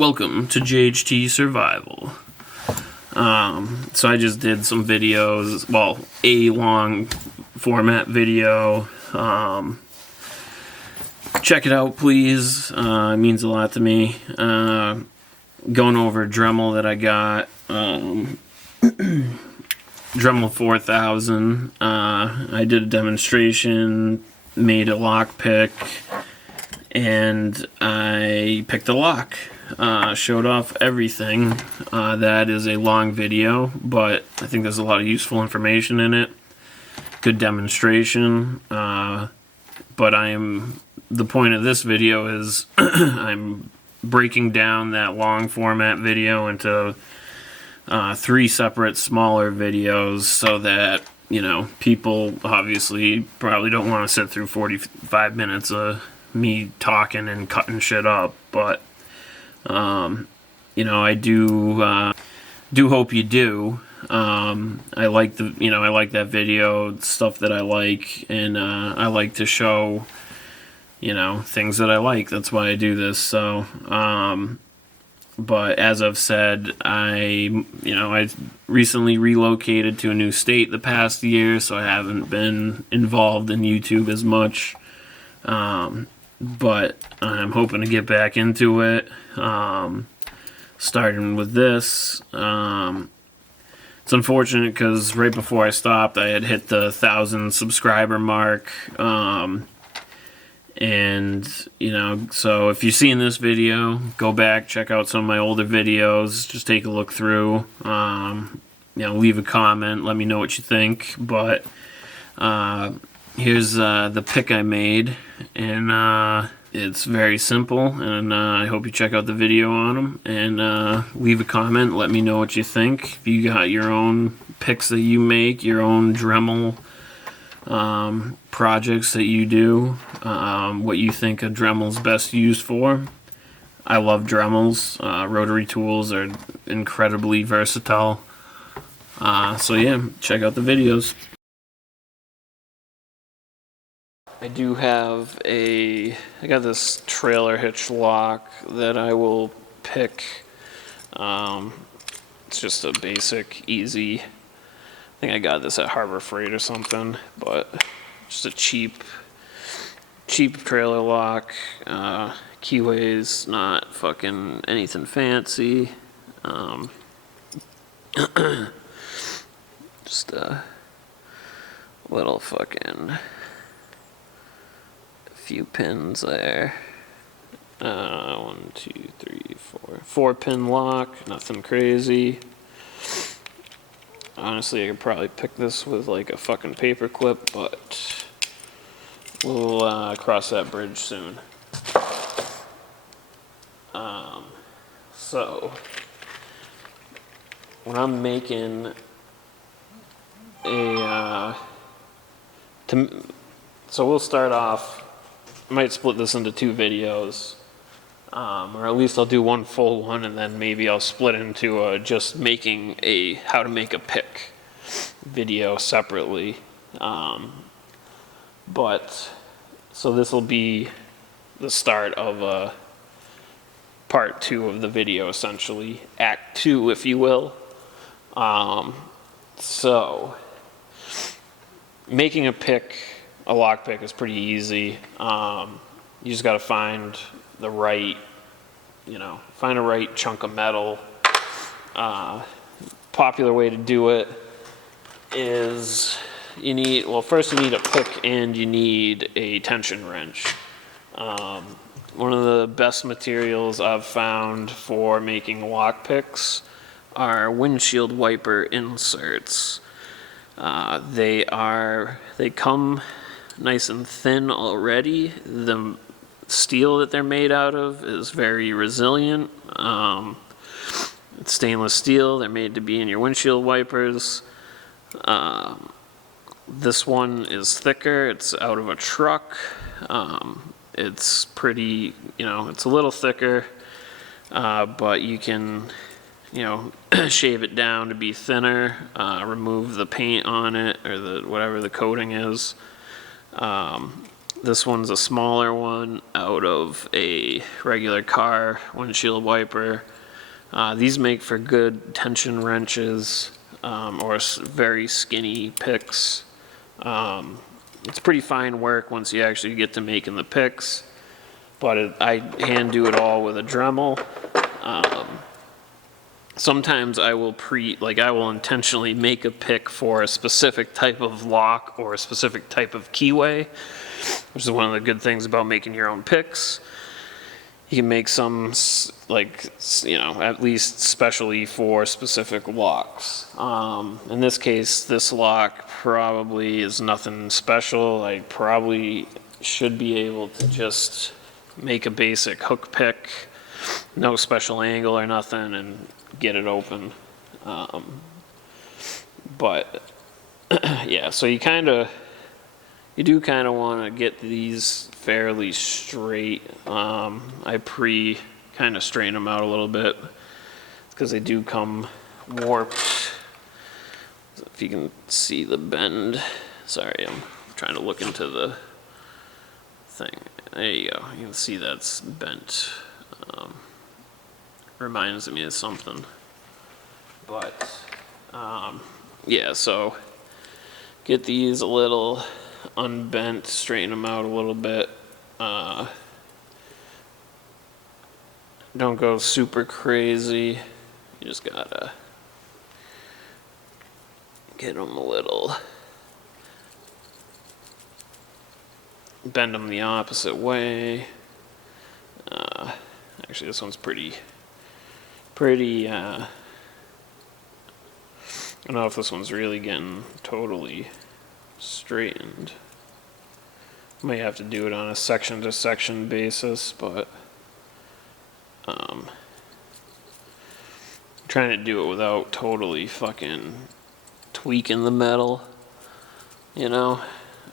Welcome to JHT Survival. So I just did some videos, well, a long format video. Check it out, please. It means a lot to me. Going over Dremel that I got. Dremel 4000. I did a demonstration, made a lock pick, and I picked a lock. Showed off everything. That is a long video, but I think there's a lot of useful information in it. Good demonstration. But the point of this video is I'm breaking down that long format video into 3 separate smaller videos so that, you know, people obviously probably don't want to sit through 45 minutes of me talking and cutting shit up, but you know, I do hope you do. I like that video. It's stuff that I like, and I like to show, you know, things that I like. That's why I do this. So, but as I've said, I recently relocated to a new state the past year, so I haven't been involved in YouTube as much. But I'm hoping to get back into it. Starting with this. It's unfortunate because right before I stopped, I had hit the 1,000 subscriber mark. And, you know, so if you've seen this video, go back, check out some of my older videos, just take a look through, you know, leave a comment, let me know what you think. But here's the pick I made, and it's very simple, and I hope you check out the video on them, and leave a comment, let me know what you think. If you got your own picks that you make, your own Dremel projects that you do, what you think a Dremel's best used for. I love Dremels. Rotary tools are incredibly versatile. So yeah, check out the videos. I do have I got this trailer hitch lock that I will pick. It's just a basic, easy, I think I got this at Harbor Freight or something, but just a cheap trailer lock. Keyway's not fucking anything fancy. Just a little fucking few pins there. 1, 2, 3, 4 pin lock, nothing crazy. Honestly, I could probably pick this with like a fucking paper clip, but we'll cross that bridge soon. So when I'm making so we'll start off, I might split this into 2 videos, or at least I'll do one full one, and then maybe I'll split into just making a how to make a pick video separately. But so this will be the start of part 2 of the video, essentially act 2, if you will. So making a lock pick is pretty easy. You just got to find the right, find a right chunk of metal. Popular way to do it is first you need a pick and you need a tension wrench. One of the best materials I've found for making lock picks are windshield wiper inserts. They come nice and thin already. The steel that they're made out of is very resilient. It's stainless steel. They're made to be in your windshield wipers. This one is thicker. It's out of a truck. It's pretty, it's a little thicker, but you can, shave it down to be thinner, remove the paint on it or whatever the coating is. This one's a smaller one out of a regular car windshield wiper. These make for good tension wrenches or very skinny picks. It's pretty fine work once you actually get to making the picks, but I hand do it all with a Dremel. Sometimes I will I will intentionally make a pick for a specific type of lock or a specific type of keyway, which is one of the good things about making your own picks. You can make some, at least specially for specific locks. In this case, this lock probably is nothing special. I probably should be able to just make a basic hook pick, no special angle or nothing, and get it open. But yeah, so you do kind of want to get these fairly straight. I kind of strain them out a little bit because they do come warped. If you can see the bend. Sorry, I'm trying to look into the thing. There you go. You can see that's bent. Reminds me of something. But yeah, so get these a little unbent, straighten them out a little bit. Don't go super crazy. You just gotta get them a little, bend them the opposite way. Actually, this one's pretty. I don't know if this one's really getting totally straightened. Might have to do it on a section to section basis, but trying to do it without totally fucking tweaking the metal, you know.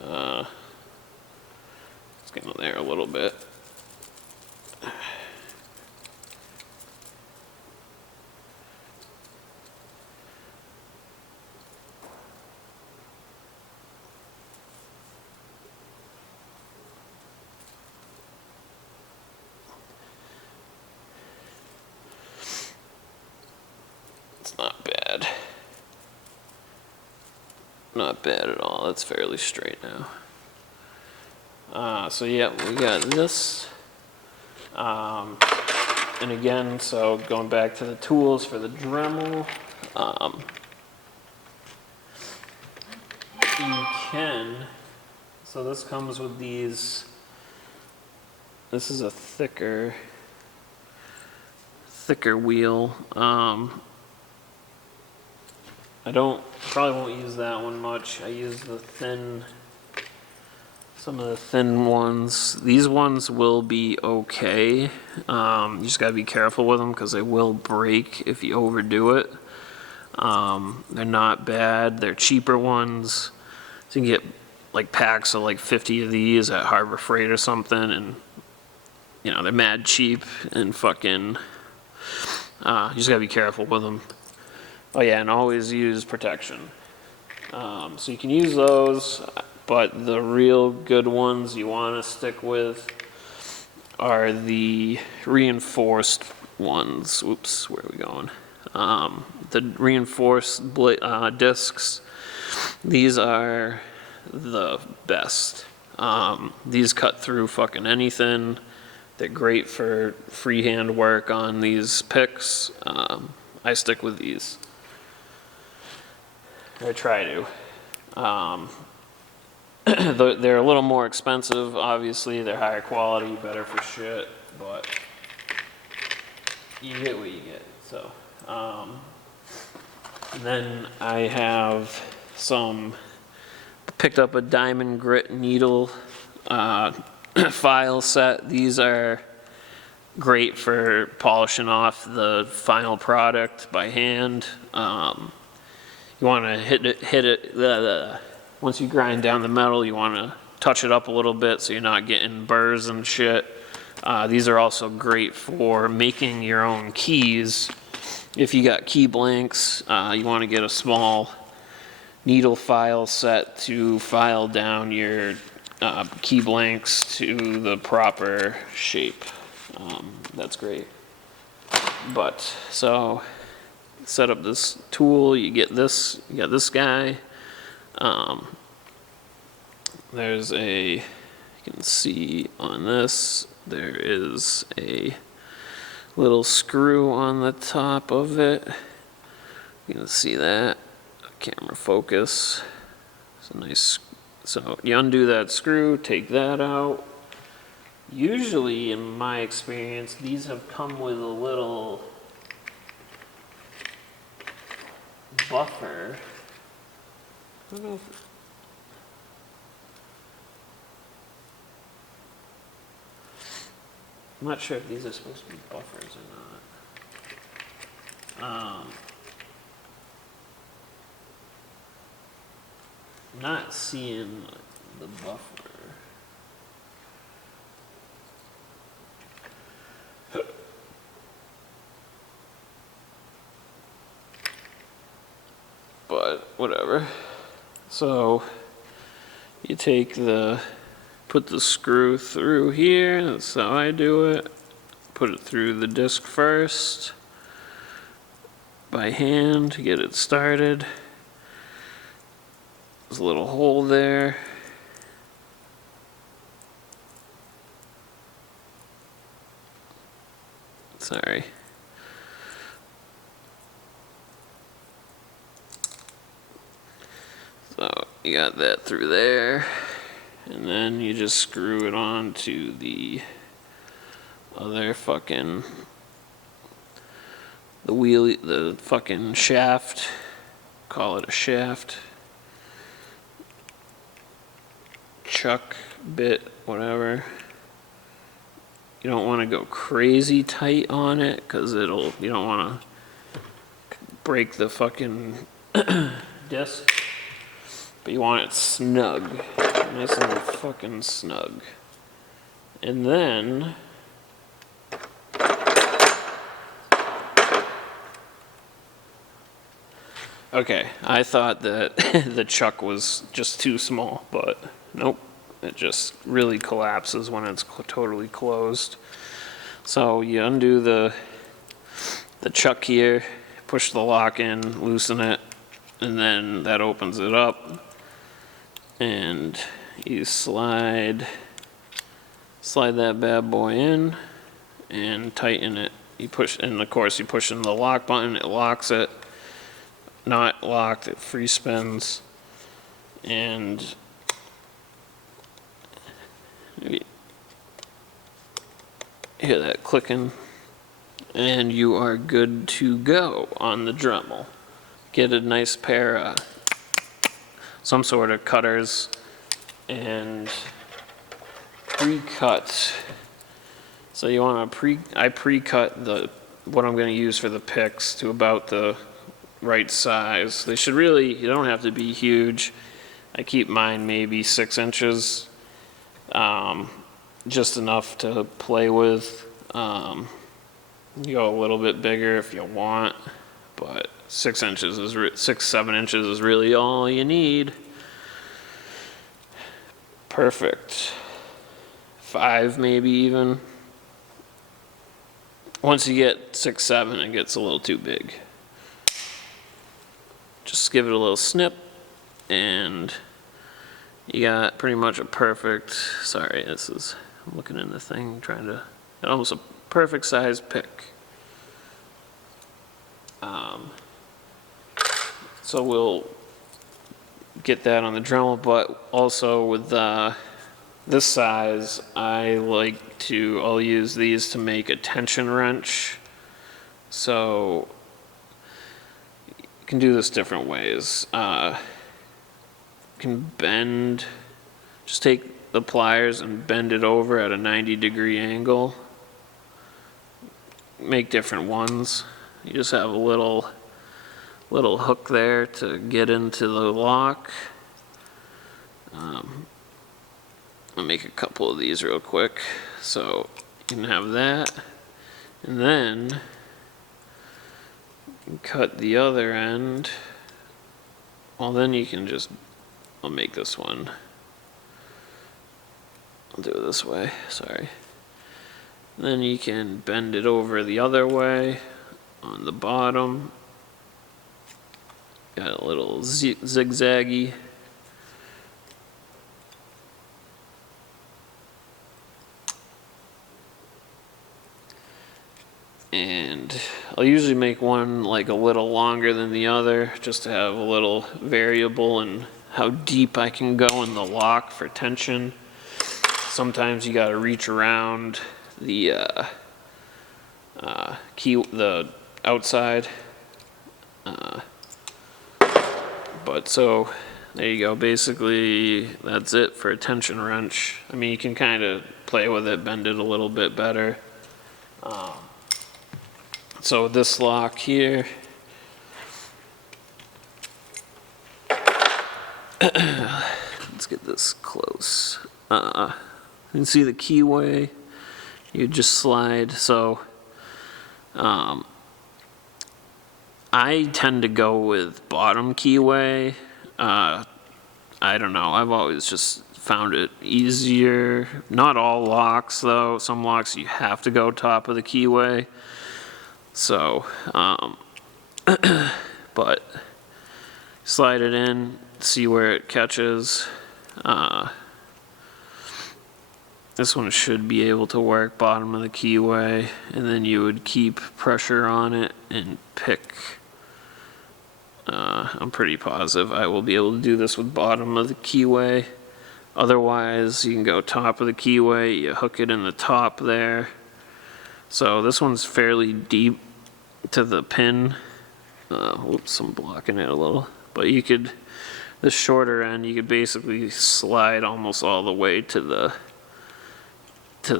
Let's get in there a little bit. Not bad. Not bad at all. That's fairly straight now. So yeah, we got this. And again, so going back to the tools for the Dremel, you can, so this comes with these, this is a thicker wheel. I probably won't use that one much. I use some of the thin ones. These ones will be okay. You just gotta be careful with them because they will break if you overdo it. They're not bad. They're cheaper ones. So you can get like packs of like 50 of these at Harbor Freight or something, and they're mad cheap and fucking. You just gotta be careful with them. Oh yeah, and always use protection. So you can use those, but the real good ones you want to stick with are the reinforced ones. Oops, where are we going? The reinforced discs. These are the best. These cut through fucking anything. They're great for freehand work on these picks. I stick with these. I try to. They're a little more expensive, obviously. They're higher quality, better for shit, but you get what you get. So, and then I have picked up a diamond grit needle file set. These are great for polishing off the final product by hand. You want to hit it. Once you grind down the metal, you want to touch it up a little bit so you're not getting burrs and shit. These are also great for making your own keys. If you got key blanks, you want to get a small needle file set to file down your key blanks to the proper shape. That's great. But so set up this tool. You got this guy. There's a, you can see on this, there is a little screw on the top of it. You can see that. Camera focus. It's a nice. So you undo that screw, take that out. Usually, in my experience, these have come with a little buffer. I don't know if, I'm not sure if these are supposed to be buffers or not. I'm not seeing the buffer. But whatever. So you put the screw through here. That's how I do it. Put it through the disc first by hand to get it started. There's a little hole there. Sorry. So you got that through there, and then you just screw it on to the other fucking the fucking shaft. Call it a shaft. Chuck bit, whatever. You don't want to go crazy tight on it because you don't want to break the fucking disc. But you want it snug, nice and fucking snug. And then okay, I thought that the chuck was just too small, but nope. It just really collapses when it's totally closed. So you undo the chuck here, push the lock in, loosen it, and then that opens it up. And you slide that bad boy in and tighten it. You push, and of course you push in the lock button, it locks it. Not locked, it free spins. And you hear that clicking, and you are good to go on the Dremel. Get a nice pair of some sort of cutters and pre-cut. So you want to I pre-cut what I'm going to use for the picks to about the right size. They should really, you don't have to be huge. I keep mine maybe 6 inches. Just enough to play with. You go a little bit bigger if you want, but 6 inches is 6-7 inches is really all you need. Perfect. 5 maybe even. Once you get 6-7, it gets a little too big. Just give it a little snip, and you got pretty much a perfect. Sorry, I'm looking in the thing, trying to almost a perfect size pick. So we'll get that on the Dremel, but also with this size, I'll use these to make a tension wrench. So you can do this different ways. You can bend, just take the pliers and bend it over at a 90-degree angle. Make different ones. You just have a little hook there to get into the lock. I'll make a couple of these real quick. So you can have that, and then you cut the other end. Well, then you can I'll make this one. I'll do it this way, sorry. Then you can bend it over the other way on the bottom. Got a little zigzaggy. And I'll usually make one like a little longer than the other just to have a little variable in how deep I can go in the lock for tension. Sometimes you gotta reach around the the outside. But so there you go. Basically, that's it for a tension wrench. I mean, you can kind of play with it, bend it a little bit better. So this lock here, let's get this close. You can see the keyway. You just slide. So I tend to go with bottom keyway. I don't know. I've always just found it easier. Not all locks though. Some locks you have to go top of the keyway. So, but slide it in, see where it catches. This one should be able to work bottom of the keyway, and then you would keep pressure on it and pick. I'm pretty positive I will be able to do this with bottom of the keyway. Otherwise, you can go top of the keyway, you hook it in the top there. So this one's fairly deep to the pin. Whoops, I'm blocking it a little. But you could, the shorter end, you could basically slide almost all the way to the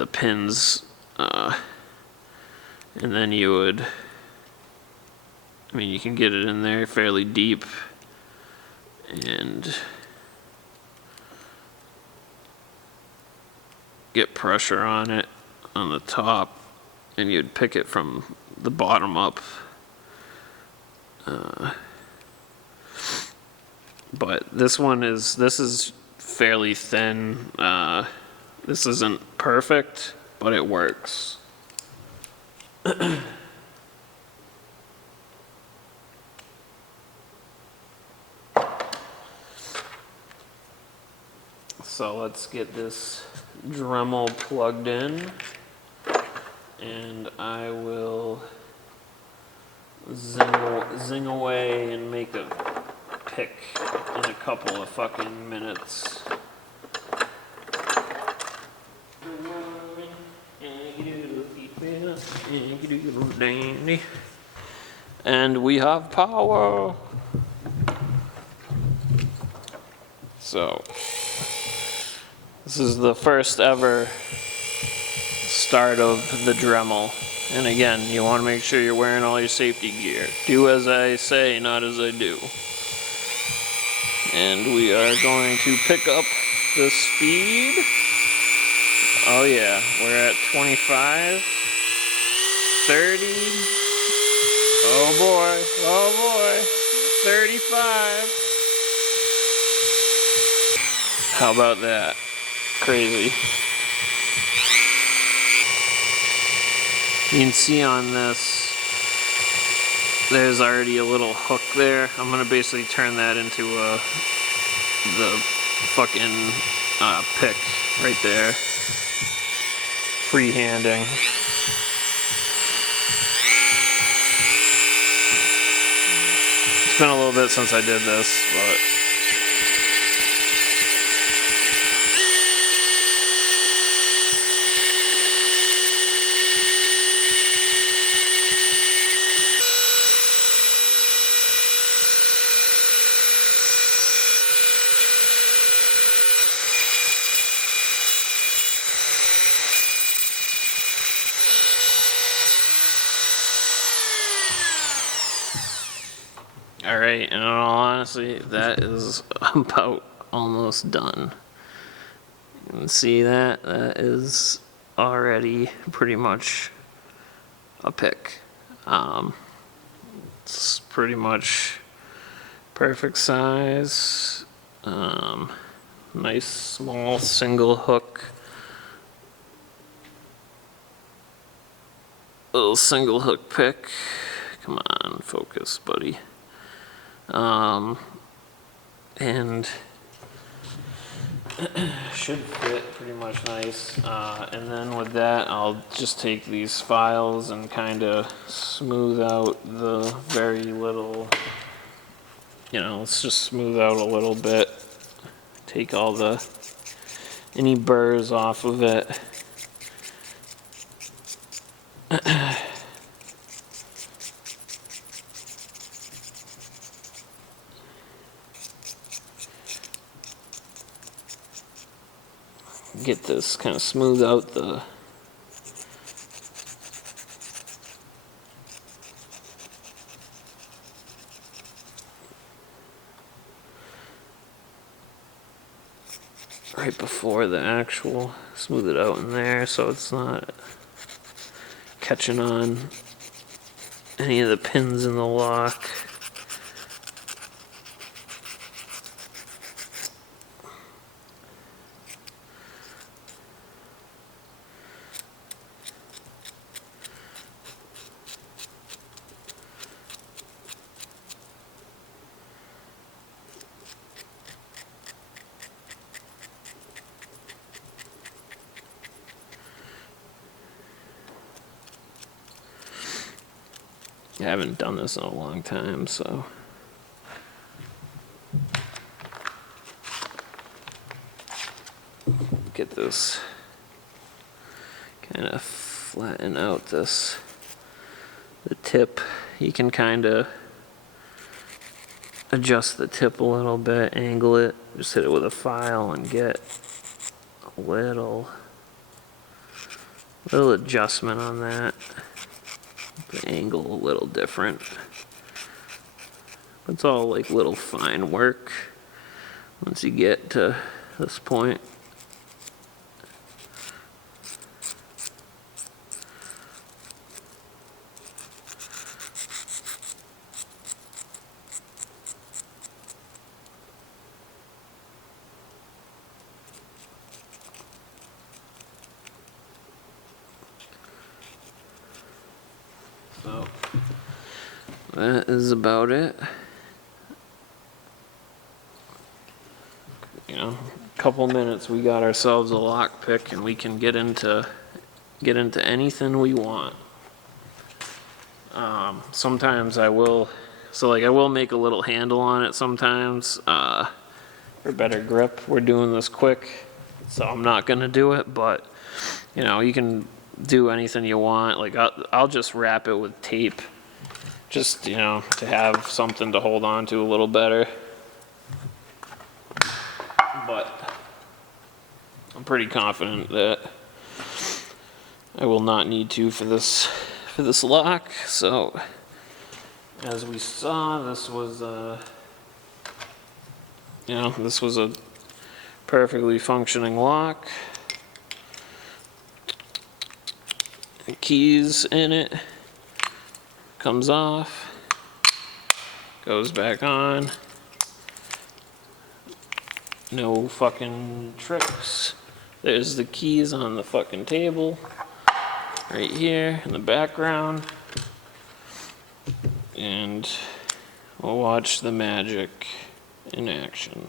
pins. And then you would, I mean, you can get it in there fairly deep. And get pressure on it on the top. And you'd pick it from the bottom up. But this is fairly thin. This isn't perfect, but it works. So let's get this Dremel plugged in. And I will zing away and make a pick in a couple of fucking minutes. And we have power. So this is the first ever start of the Dremel. And again, you want to make sure you're wearing all your safety gear. Do as I say, not as I do. And we are going to pick up the speed. Oh yeah, we're at 25, 30. Oh boy, 35. How about that? Crazy. You can see on this, there's already a little hook there. I'm gonna basically turn that into the fucking pick right there. Freehanding. It's been a little bit since I did this, but alright, and in all honesty, that is about almost done. You can see that is already pretty much a pick. It's pretty much perfect size. Nice small single hook little single hook pick. Come on, focus, buddy. And should fit pretty much nice. And then with that, I'll just take these files and kind of smooth out the very little, let's just smooth out a little bit. Take all any burrs off of it. Get this kind of smooth out right before the actual, smooth it out in there so it's not catching on any of the pins in the lock. I haven't done this in a long time, so get this, kind of flatten out the tip. You can kind of adjust the tip a little bit, angle it, just hit it with a file and get a little adjustment on that. The angle a little different. It's all like little fine work once you get to this point. So that is about it. A couple minutes, we got ourselves a lock pick, and we can get into anything we want. Sometimes I will make a little handle on it sometimes for better grip. We're doing this quick, so I'm not gonna do it, but you can do anything you want. Like I'll just wrap it with tape, just to have something to hold on to a little better. But I'm pretty confident that I will not need to for this lock. So as we saw, this was this was a perfectly functioning lock. The keys in it, comes off, goes back on. No fucking tricks. There's the keys on the fucking table right here in the background, and we'll watch the magic in action.